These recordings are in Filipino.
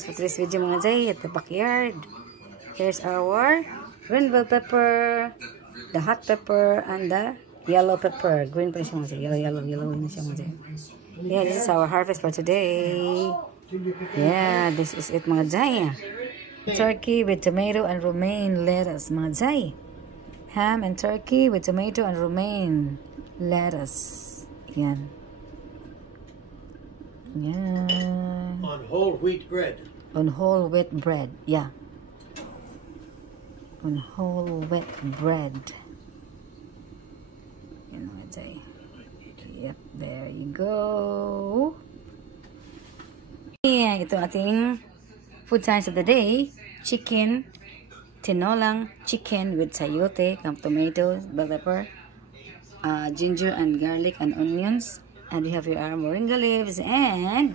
harvest for today's video mga jay at the backyard. Here's our green bell pepper, the hot pepper, and the yellow pepper. Green pa siya mga jay. Yellow na siya mga jay. Yeah, this is our harvest for today. Yeah, this is it mga jay. Turkey with tomato and romaine lettuce mga jay. Ham and turkey with tomato and romaine lettuce. Yan. Yeah. On whole wheat bread. On whole wheat bread. Yeah. On whole wheat bread. You know what I say. Yep, there you go. Yeah, ito ating food science of the day. Chicken. Tinolang chicken with sayote, tomatoes, bell pepper, ginger and garlic and onions. And we have here our moringa leaves and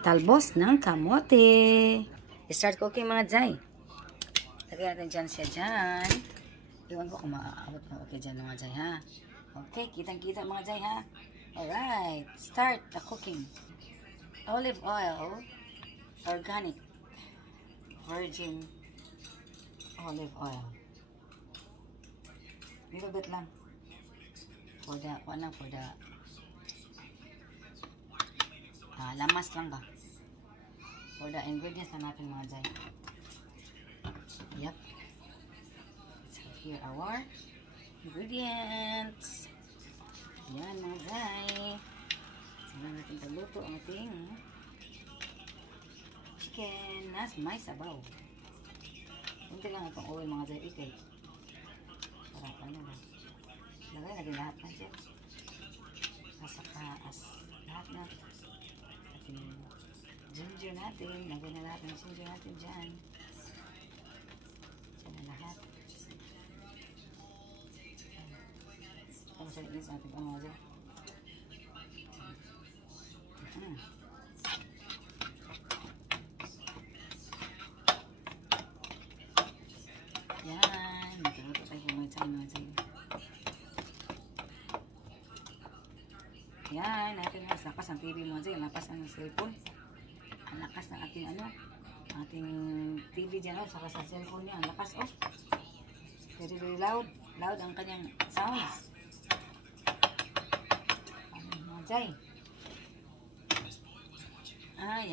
talbos ng kamote. Start cooking mga jay. Lagyan natin dyan siya dyan. Iwan ko kung maaabot mo. Okay dyan mga jay ha. Okay, kitang-kita mga jay ha. Alright, start the cooking. Olive oil, organic, virgin olive oil. Little bit lang. For the, lamas lang ba? For the ingredients na natin mga jay. Yep. Let's have here our ingredients. Yan mga jay. Sila natin pagluto ang ating chicken na may sabaw. Kunti lang itong oil mga jay. Okay. Para ano ba? Lagay lahat na siya. Nasa kaas. Lahat na. Ginger natin. Lagay na natin ang ginger natin dyan. Dyan na lahat. Tapos sa inis natin pa mga dyan. Yan. Magkaroon tayo kung may tayo mga dyan. Yan. Natin mas lakas ang TV mga dyan. Lakas ang cellphone. Ang lakas ng ating ating TV dyan, saka sa cellphone niya, ang lakas, very very loud ang kanyang sounds. Mga jay, ay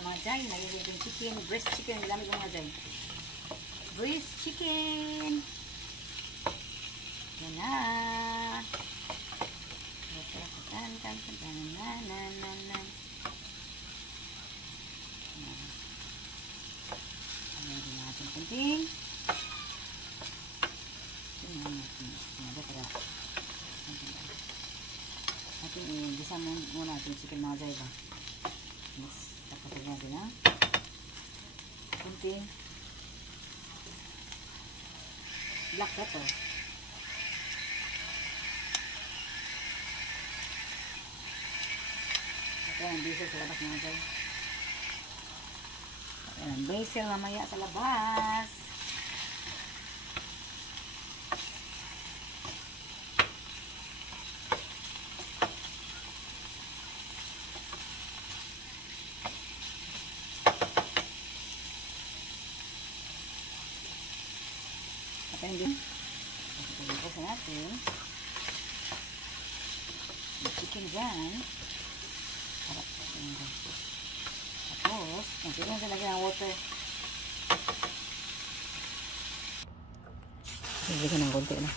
mga jay, nalilito yung chicken, breast chicken, nilamig ko mga jay. Breast chicken. Yan na. Ayan din natin kunting. Natin i-gisa muna natin chicken mga jay ba. Yes. Tapos natin ha. Kunting black pepper. Ito ang basil sa labas mga jay. Ito ang basil mamaya sa labas. Ayan din. Tapos natin yung chicken dyan. Tapos natin natin lagyan ng water. Lagyan ng konti na.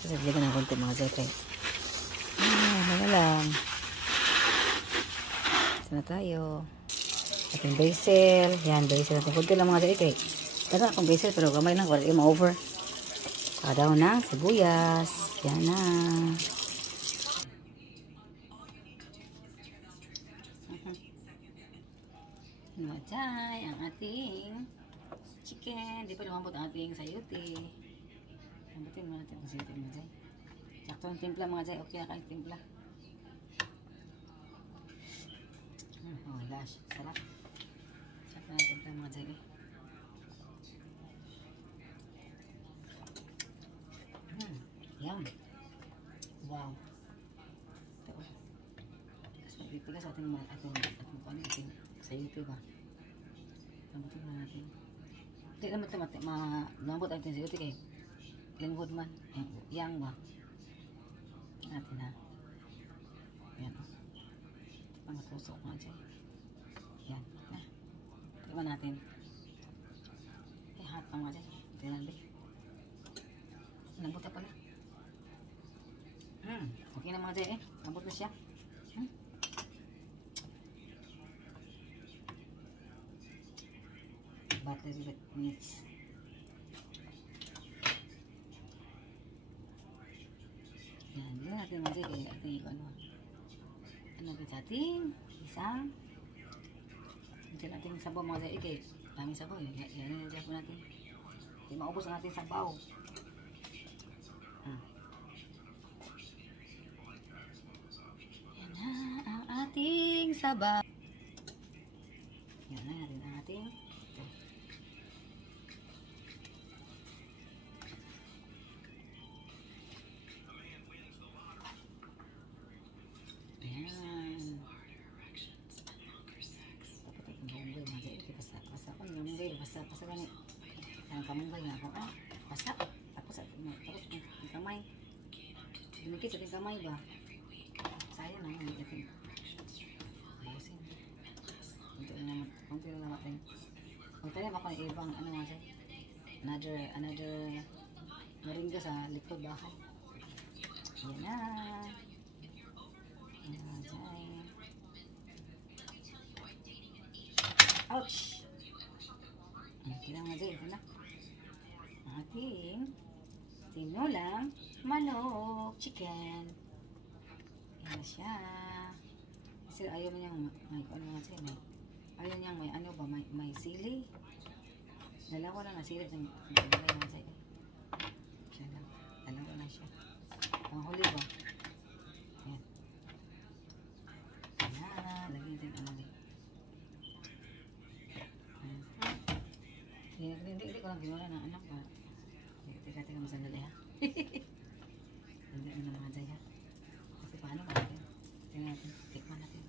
Tapos lagyan ng konti mga jay. Mga lang. Ito na tayo. Ating basil. Yan, basil natin. Kunti lang mga jay. Tara akong basil pero gamay lang. Wala yung ma-over. Kadaw na sibuyas. Yan na. Matay ang ating chicken. Di pa lumambot ang ating sayote. Lambutin mo natin ang siyete mga Jay. Sakto ang timpla mga Jay. Okay na kayo timpla. Oh gosh, sarap. Sakto na timpla mga Jay. Yum. Wow. Ito. Tigas ating sayuti ba? Lambutin mo natin. Hindi naman malambot ang sayuti kay lingkod man. Yang ba? Natin ha. Yan. Pangatusok mga Jay. Yan. Na. Tignan natin. Hot pa mga Jay. Tignan ba? Lambot na pala. Okay na mga Jay eh. Lambot na siya. Battery with minutes. Yan. Yan natin mga Jay. Kaya ating ikaw ano. Ano ba sa ating isang. Diyan natin sabaw mga Jay. Kaya daming sabaw. Yan na dyan po natin. Hindi maubos ang ating sabaw. Yan na ang ating sabaw. Yan na natin ang ating ito. Ayan. Tapos ang kamunggay mga Jay. Basta ko yung kamunggay. Basta ganit. Ang kamunggay nga ako. Basta. Tapos ang kamay. Dumikit sa ating kamay ba? Sayang naman yung ating ayusin. Kunti na naman. Kung tayo ako yung ibang ano nga siya. Another moringa sa likod bahay. Yan na. Yan na dyan. Ouch! Kailangan nga dyan. Ito na. Ating tinolang manok chicken. Yan na siya. Kasi ayaw mo niyang may ano nga siya. Ayaw niyang may ano ba? May sili. Dalawa lang na sili. Nalagay nga siya. Siya lang. Dalawa na siya. Ang huli ba? Yan. Yan. Lagyan natin ang huli. Hindi ko lang ginawa ng anak ba? Teka mo sandali ha. Hindi mo na mga Jay ha. Kasi paano ba natin? Tingnan natin. Tikman natin.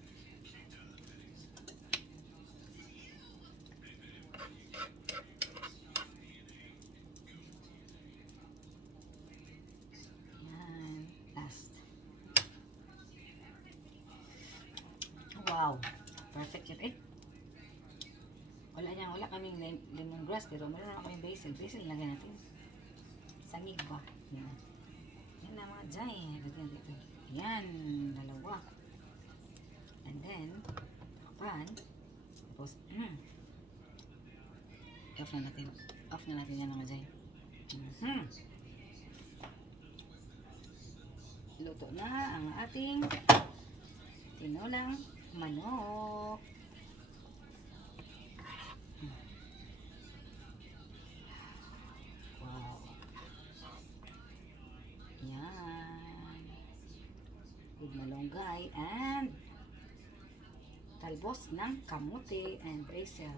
Yan. Last. Wow. Perfect yun eh. Wala kaming lemongrass pero meron na kaming basil. Basil lagyan natin. Sangig ba? Yan. Yan na mga Jay. Lagyan dito. Yan. Dalawa. And then, pan. Tapos, off na natin. Off na natin yan mga Jay. Luto na ang ating tinolang manok. Yan. With malunggay and talbos ng kamote and basil.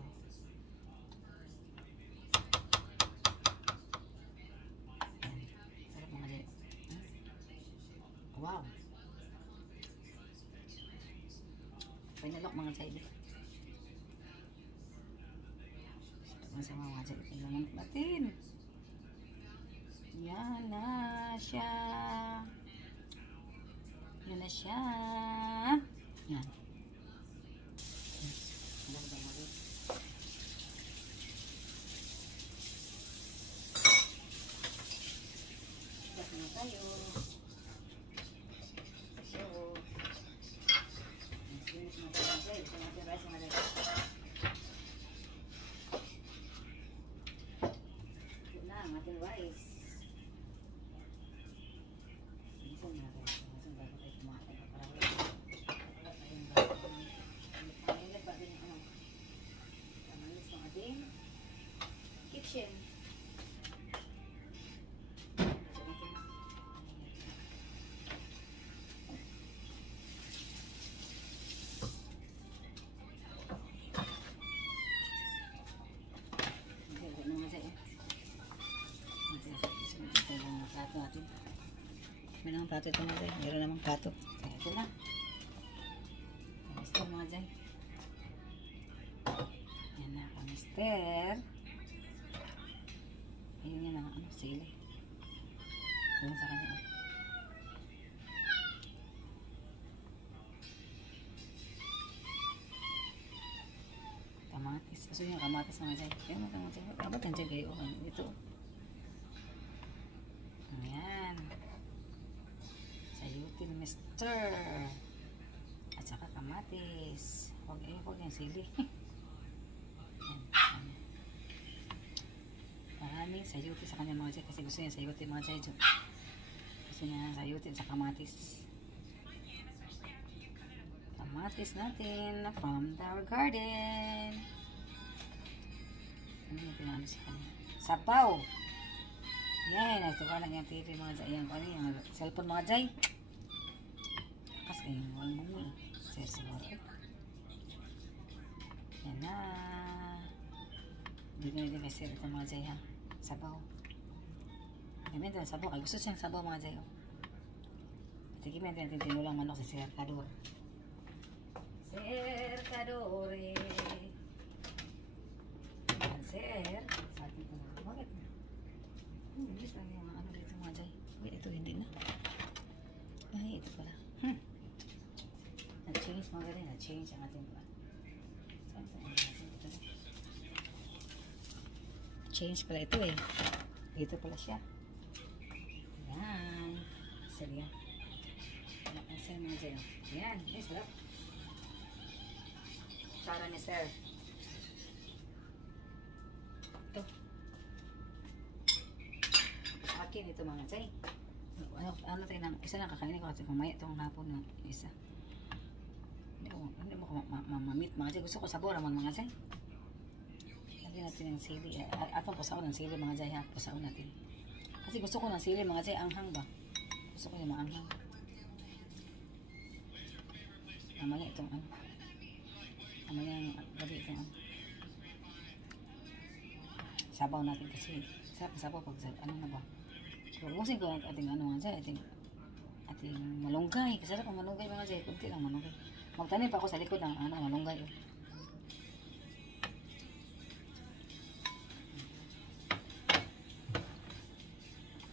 Yan. Sarap mga Jay. Wow. Pinalok mga Jay. Sarap mga Jay. Kailangan natin. Yan na siya. Yan na siya. Yan. Start na tayo. So, finish na tayo. Ito natin rice mga Jay. Ito na ang ating rice. Ito na tayo. natin ito mga Jay. Meron namang plato. Kaya ito na. Kamister mga Jay. Yan na, kamister. Ayun yan ang sili. Doon sa kanya. Kamatis. Gusto niya kamatis mga Jay. Ayun mga Jay. Dapat ang Jay kayo. Ito. Ayan. Sayutin mister. At saka kamatis. Huwag yung sili. Ayan. Maraming sayutin sa kanya mga Jay. Kasi gusto niya sayutin mga Jay. Gusto niya sayutin sa kamatis. Kamatis natin from our garden. Ano natin ano sa kanya? Sabaw! Yan, ito ka lang yung TV mga Jay. Yan, ano yung cellphone mga Jay. Kasi kayo yung mga sir siguro. Yan na. Hindi na din kasi ito mga Jay ha. Sabaw. Gamit na sabaw. Gusto siyang sabaw mga Jay. Patikimin natin tinulang manok si Sir Cador. Sir Cadore. Sir. Sa ating mga. Bakit? Bilis lang yung ano dito mga Jay. Wait, ito hindi na. Ay, ito pala. Na-change mga galing. Na-change ang ating pala. Change pala ito eh. Dito pala siya. Yan. Sir yan. Anak ng Sir mga Jay. Yan. Ay, sarap. Tsara ni Sir. Ito. Akin ito mga Jay. Ano tayo ng isa lang kakainin ko kasi kumaya itong hapon ng isa. Hindi mo ko mamamit mga Jay. Gusto ko sabor naman mga Jay. Lagyan natin ng sili. Atong pusaon ng sili mga Jay ha. Pusaon natin. Kasi gusto ko ng sili mga Jay. Anghang ba? Gusto ko yung maanghang. Mamaya itong ano. Mamaya yung gabi itong ano. Sabaw natin kasi. Sabaw pag ano na ba. Pupusin ko ating ano mga Jay. Ating malunggay. Kasarap ang malunggay mga Jay. Kunti lang malunggay. Magtanim pa ako sa likod ng ano, malunggay.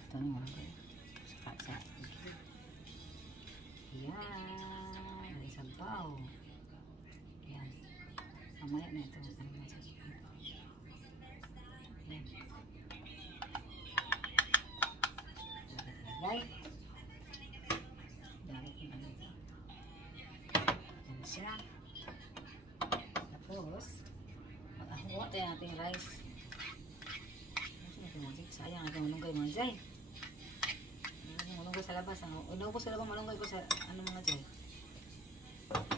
Ito yung malunggay. Sa yan. May sabaw. Yan. Mamaya na ito. Yan. Lagay. Dapat yung ano ito. Yan siya. Tapos, mag-ahuwa tayo natin rice. Sayang natin malunggay mga Jay. Malunggay sa labas. Inubos ko lang malunggay ko sa ano mga Jay.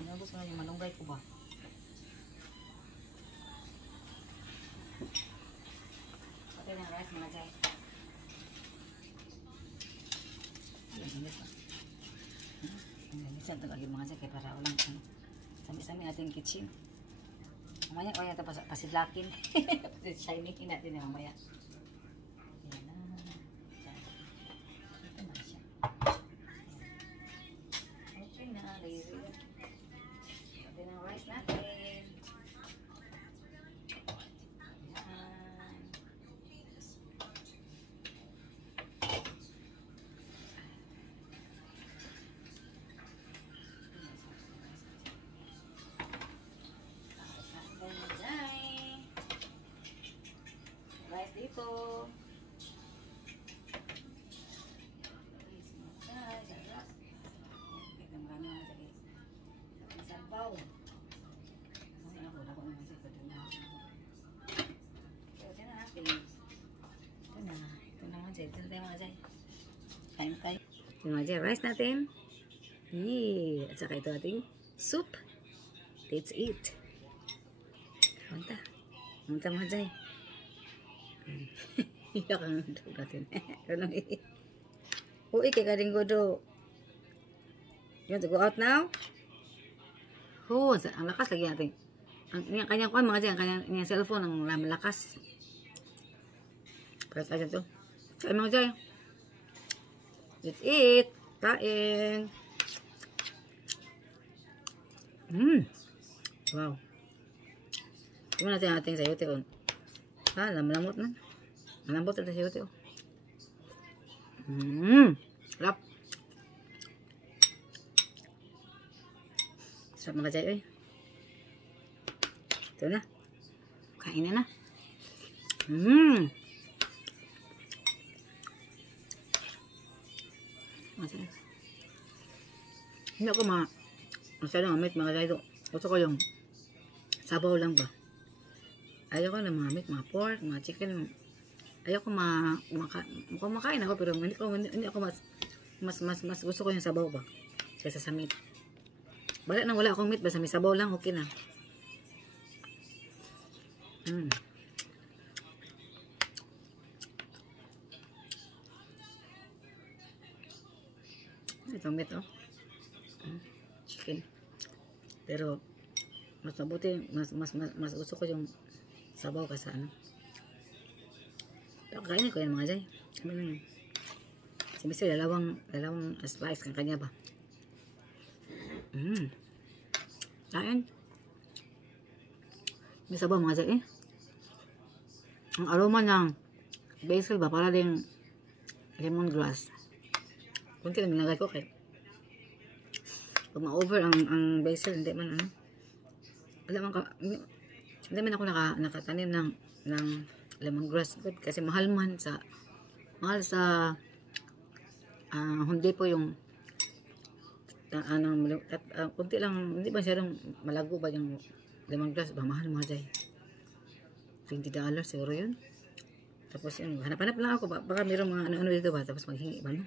Inubos ko lang yung malunggay ko ba. Patay ng rice mga Jay. Ang galit pa. Ang galit siya ito mga Jay. Kaya para walang ano. Sami-sami ating kitchen. Mamaya kaya ito pasidlakin. Shining natin na mamaya. Yan na. Ito na siya. Okay na. Lazy. Pati ng rice natin. Yan. Rice dito. Sabaw. Ito na mga Jay. Ito na mga Jay. Kain tayo. Ito mga Jay. Rice natin. At saka ito ating soup. Let's eat. Punta. Punta mga Jay. Iyak ang dog natin. Uy, kay karing go do. You want to go out now? Oh, ang lakas lagi natin. Ang kanyang kuhan mga Jay, ang kanyang cellphone, ang malakas. Press agad to. Kaya mga Jay. Let's eat. Kain. Wow. Tingnan natin ang ating sayote. Malamot na. Malambot na sayote. Sarap. Sarap mga jay. Ito na. Kain na na. Hindi ako masyadong amit mga jay. Gusto ko yung sabaw lang ba. Ayaw ko na mga meat, mga pork, mga chicken. Ayaw ko kumakain ako pero hindi ako mas gusto ko yung sabaw ba kaysa sa meat. Bala nang wala akong meat basta may sabaw lang okay na. Ito meat chicken. Pero mas mabuti mas gusto ko yung sabaw kasi ano. Pero kainin ko yan mga jay. Si Mr. dalawang slice kan kanya ba. Kain. May sabaw mga jay Ang aroma ng basil ba para din lemongrass. Kunti lang nilagay ko kay pag ma-over ang basil hindi man hindi man ako nakatanim ng lemongrass kasi mahal sa hindi po yung kunti lang hindi ba siyang malago ba yung lemongrass ba mahal mga jay $20 siguro yun tapos yun hanap-hanap lang ako baka mayroong mga ano dito ba tapos maghingi ba no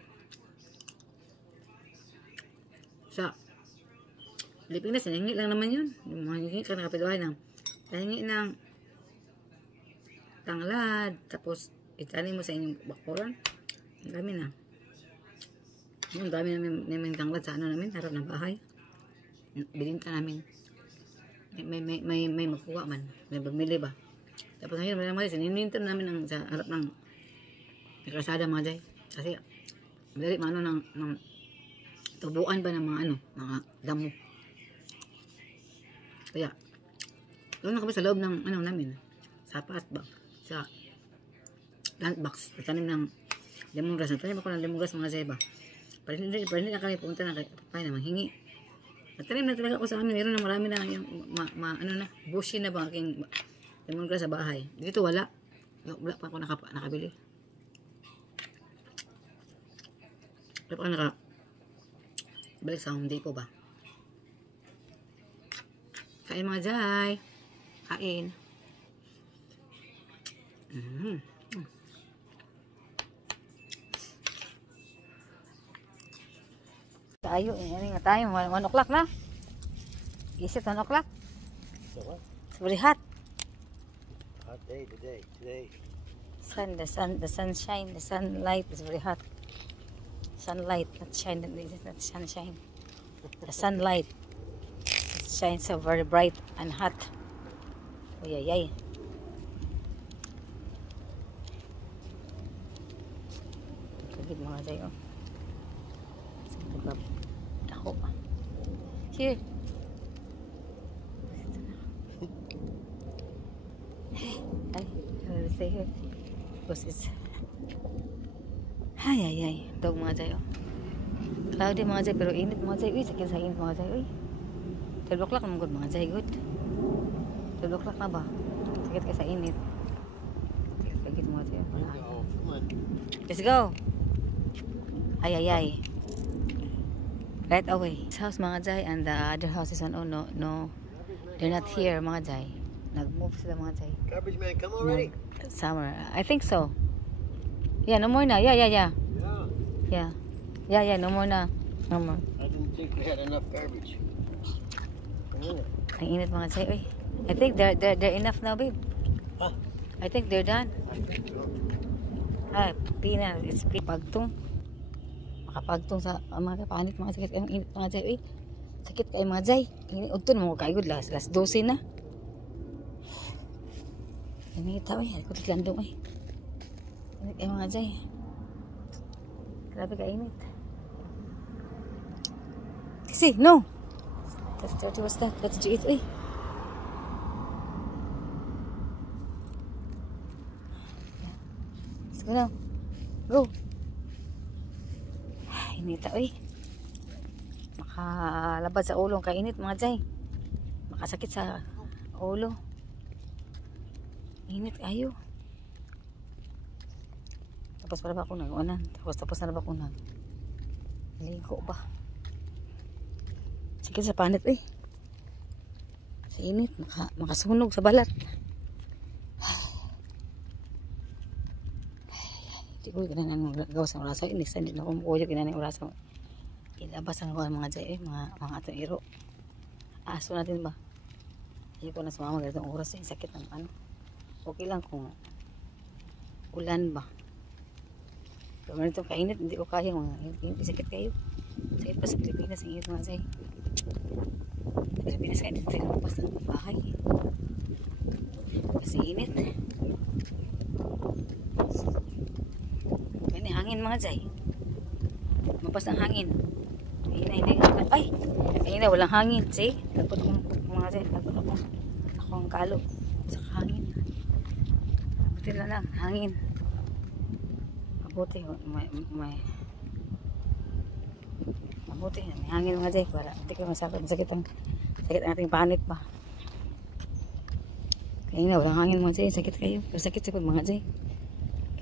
sa Pilipinas, hingi lang naman yun. Yung mga hingi ka nakapilwahay ng hingi ng tanglad, tapos itanin mo sa inyong bakuran. Ang dami na. Yung dami namin tanglad sa ano namin, harap ng bahay. Bilinta namin. May makuha man. May bumili ba. Tapos ngayon, sininintro namin sa harap ng kalsada mga jay. Kasi, madali maano ng tubuan ba ng mga damo. Kaya, doon na kami sa loob ng namin. Sapat ba? Sa plant box. Tanim ng lemongrass. Tanim ako ng lemongrass mga zeba. Para hindi na kami pumunta na kay na manghingi. Tanim na talaga ako sa amin. Meron na marami na yung bushy na ba aking lemongrass sa bahay. Dito wala. Wala pa ako nakabili. Wala pa ako balik sa Home Depot ba? Kain mga jay. Kain. Tayo, ini nga tayo. 1 o'clock na. Is it 1 o'clock? It's very hot. Hot day today. The sunshine, the sunlight is very hot. Sunlight, not sunshine. The sunlight. Shines so very bright and hot. Ay. Kagid mga tayo. Ako. Here. Ay, stay here. Because it's ay. Dog mga tayo. Cloudy mga tayo, pero init mga tayo. Uy, sakit sa init mga tayo. Uy. 12 o'clock naman good mga jay good. 12 o'clock na ba? Sakit ka sa init. Sakit mga jay. Let's go. Ay. Right away. This house mga jay and the other houses on no. They're not here mga jay. Nag-move sila mga jay. Garbage man, come already. Summer. I think so. Yeah, no more na. Yeah. Yeah, no more na. No more. I didn't think we had enough garbage. Ang init mga jay. I think they're enough now, babe. Huh? I think they're done. I think so. Pina. It's pagtong. Makapagtong sa mga kapanit mga sakit. Ang init mga jay. Sakit kayo mga jay. Ito na mga kaigod. Last 12 na. Ang init tao Ako tiklandong Init kayo mga jay. Grabe ka init. Kissy, no. That's dirty. What's that? What did you eat? Uy. Let's go now. Go. Ay, inita, uy. Makalabad sa ulo. Kainit, mga Jay. Makasakit sa ulo. Init, ayo. Tapos para ba ako nag-unan? Tapos na ba ako ligo ba? Sige sa panit eh. Sa init, makasunog sa balat. Di ko ganahan mo gawa sa oraso. Next time, hindi na ko mukuyo ganahan ng oraso. Ilabas ang mga Jay mga atong iro. Aso natin ba? Ayoko na sumama ganitong oras eh. Sakit ng ano. Okay lang kung ulan ba. Pero ganitong kainit, hindi ko kaya mga sakit kayo. Sakit pa sa Pilipinas, ingit mga Jay. Pilipinas kayo, dito tayo lumabas ng bahay. Kasi init. Ganyan, hangin mga Jay. Lumabas ng hangin. Hindi. Ay! Ayun na, walang hangin. See? Takot akong mga Jay. Takot ako. Ako ang kalo. Sa hangin. Buti na lang, hangin. Mabuti, mabuti, may hangin mga Jay para hindi kayo masakit ang ating panit pa. Kaya na, walang hangin mga Jay, sakit kayo. Pero sakit sa mga Jay.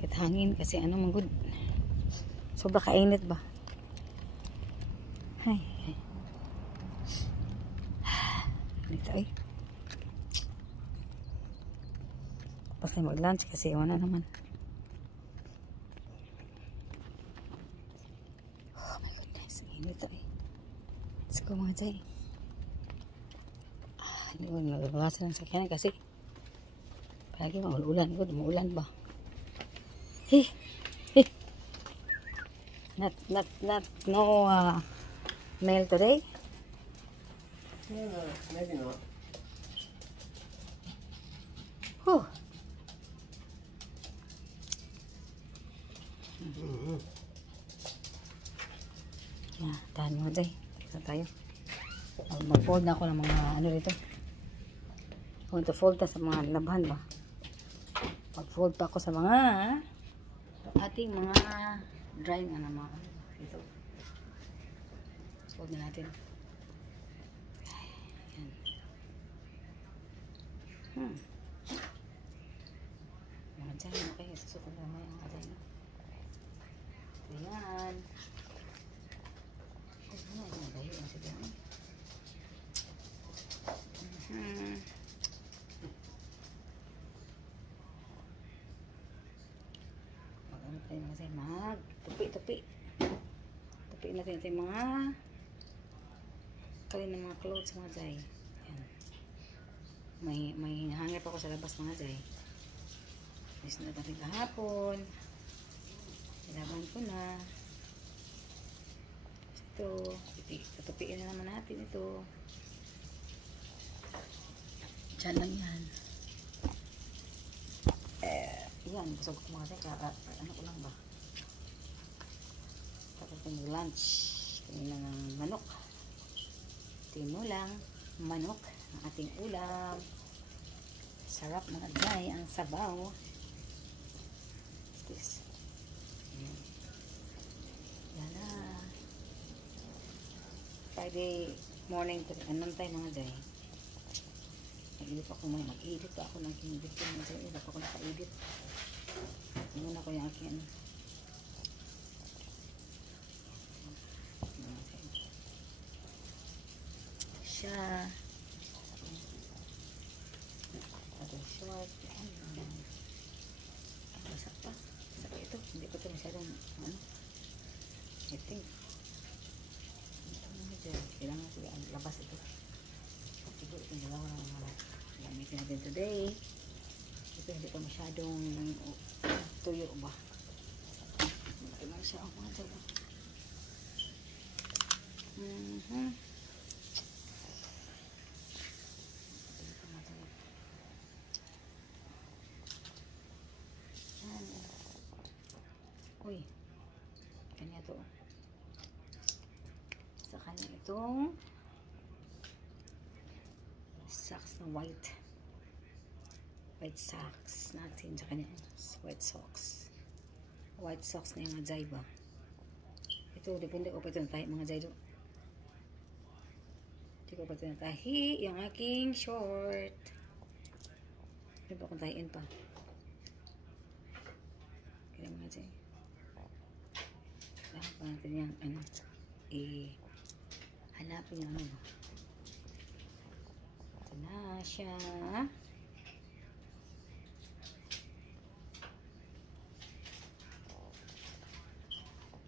Kahit hangin kasi ano mga good. Sobra kainit ba? Ay. Init ay. Tapos na mag-lunch kasi wala naman. Oh my goodness. Init ay. Let's go mga Jay. Hindi ko nagbawasan ng sakyanan kasi palagi maulan. Maulan ba? Hey. No mail today? Yeah, maybe not. Whew. Yeah, tahan mo Jay. Isa tayo. Mag-fold na ako ng mga ano dito. Kung ito fold na sa mga labahan ba? Mag-fold pa ako sa mga ating mga dry nga naman. Ito. Fold na natin. Ayan. Mga dyan, okay. Susukod na mga dyan. Ayan. Ano, nagayo lang sila. Mag-ano tayo mga dyan. Tupi. Tupi natin ito yung mga kalin ng mga clothes mga dyan. Ayan. May hanger pa ako sa labas mga Jay. Miss na natin kahapon. Ilaban ko na. Ito. Tutupiin na naman natin ito. Diyan lang yan. Yan. Gusto ko mga Jay. Ano ko lang ba? Tapos yung lunch. Kanina ng manok. Tinulang manok. Ang ating ulam. Sarap mga Jay. Ang sabaw. This. Yan na. Friday morning. Anong tayo mga Jay? Mag-edit ako muna. Mag-edit pa ako ng aking video mga Jay. Dapat ako naka-edit. Muna ko yung aking ano. Siya. Short. Basa pa. Saka ito. Hindi pa ito masyadong ano. I think. Ito mga dyan. Kailangan ko ang labas ito. Siguro itong dalawa na mga gamitin natin today. Ito hindi pa masyadong tuyo ba. Ito na siya ang mga dyan. Uy, kanya to. Sa kanya ito. itong socks na white. White socks natin sa kanya. White socks. White socks na yung mga jay ba? Ito, depende ko pa ito tahi mga jay do. Hindi ko pa ito tahi yung aking short. Hindi pa akong tahiin pa. Kaya mga jay. Kailangan pa natin yung ano. Hanapin yung ano ba? Ito na siya.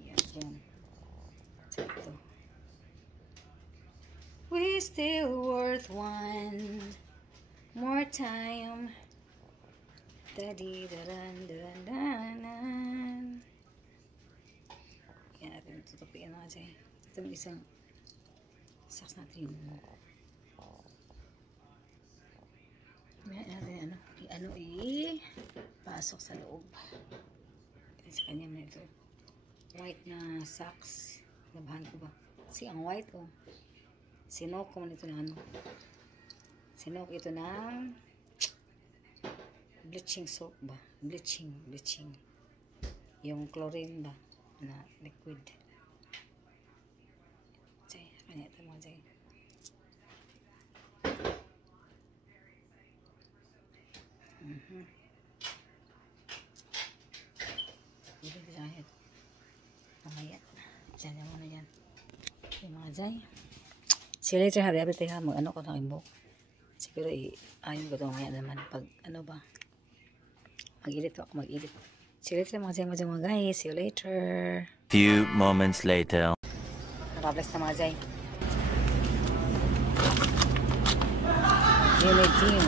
Yan. Ito. We still worth one more time. Da-di-da-dan-da-dan-da-dan. Yan natin tutupiin natin. Ito yung isang socks natin yung pasok sa loob. Ito sa kanya na ito. White na socks. Labahan ko ba? Kasi ang white oh. Sinok ko nito na ano. Sinok ito ng bleaching soap ba? Bleaching. Yung chlorine ba? Na liquid. Jay, kanya ito mga jay. Dito sa akin. Mamaya. Diyan na muna yan. Yung mga jay. See you later, hari. Abit tayo mag-ano ko ng imbok. Siguro ayun ko ito mamaya naman. Pag ano ba. Mag-edit ako. See you later mga guys. See you later. Few moments later. Nakabless na mga jay. Gym.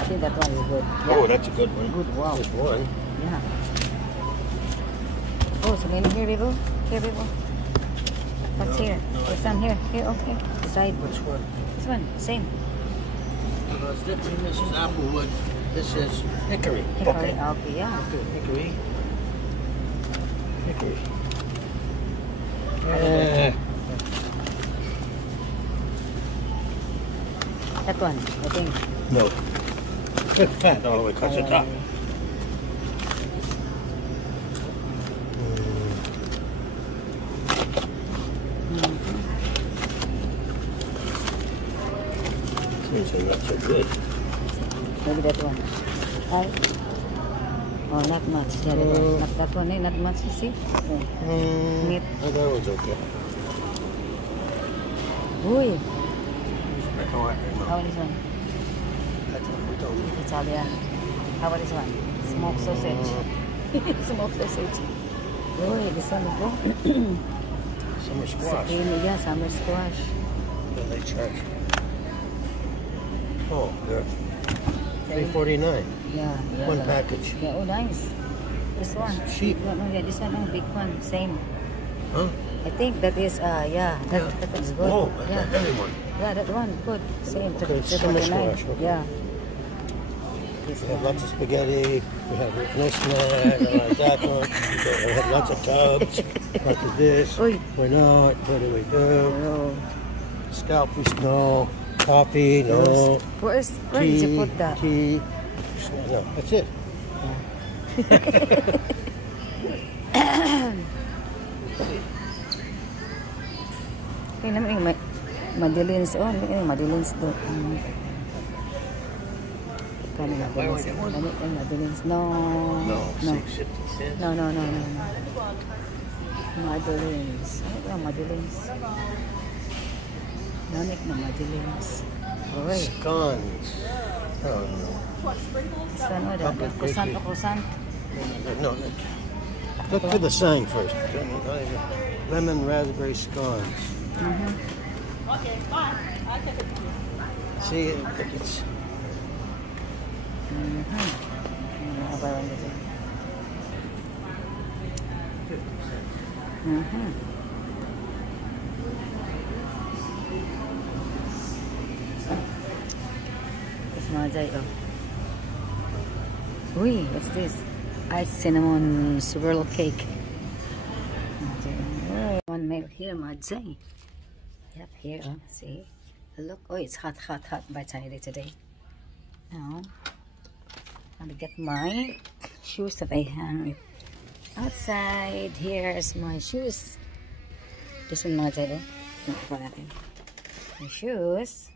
I think that one is good. Yeah. Oh, that's a good one. Good, wow. Just one. Yeah. Oh, so maybe here we go. What's here? There's some here. Okay. Decide. Which one? This one. Same. This is applewood. This is hickory. Hickory. Okay, yeah. Okay, hickory. That one, I think. No. It's fat all the way across the top. Seems like not so good. Maybe that one. Oh, not much. Yeah, not that one. Not much, you see? Neat. Oh, that one's okay. Uy. Oh, How about this one? Italian. How about this one? Smoked sausage. Smoked sausage. Uy, this one is good. Summer squash. Zucchini, yeah, summer squash. What do they charge? Oh, they're $3.49. Yeah. One package. Yeah, oh, nice. This one. Cheap. No, yeah, this one, big one. Same. Huh? I think that is, that is good. Oh, yeah. that's a heavy one. Yeah, that one, good. Same. Okay, it's summer squash. Okay. Yeah. This We have one. lots of spaghetti. We have no snack. Like that one. We have lots of tubs. Lots of this. Uy. We're not. What do we do? Oh. Scalpies, no. Coffee, no. Where did you put that? Tea. No, that's it. Kaya naman yung Madeleines. Oh, yung Madeleines doon. Kano Madeleines? Ano yung Madeleines? No. No, 6.50 cents. No. Madeleines. Ano ba yung Madeleines? Nanik na Madeleines. Oy. Scones. Oh, no. Saan o Public dyan? Croissant o croissant? No. Look for the sign first. Lemon raspberry scones. Okay, bye. I'll take it. See, it's Ano ba yung dyan? 50 cents. Tapos mga jay, oh. Uy, what's this? Iced cinnamon swirl cake. Okay. Oh, one here, mga Jay. Yep, here, oh, see? Look, oh, it's hot, hot, hot by China today. Now, I'm gonna get my shoes that I hang outside. Here's my shoes. This one, mga Jay, oh. My shoes.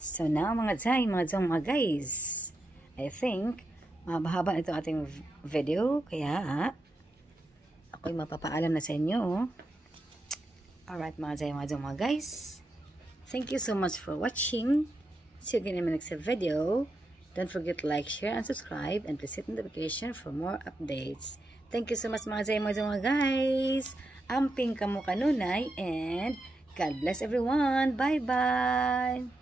So now, mga Jay, mga guys, I think, mahaba ito ating video, kaya ako'y mapapaalam na sa inyo. Alright, mga guys. Thank you so much for watching. See you again in my next video. Don't forget to like, share, and subscribe. And please hit the notification for more updates. Thank you so much, mga guys. Amping kamu kanunay. And God bless everyone. Bye-bye.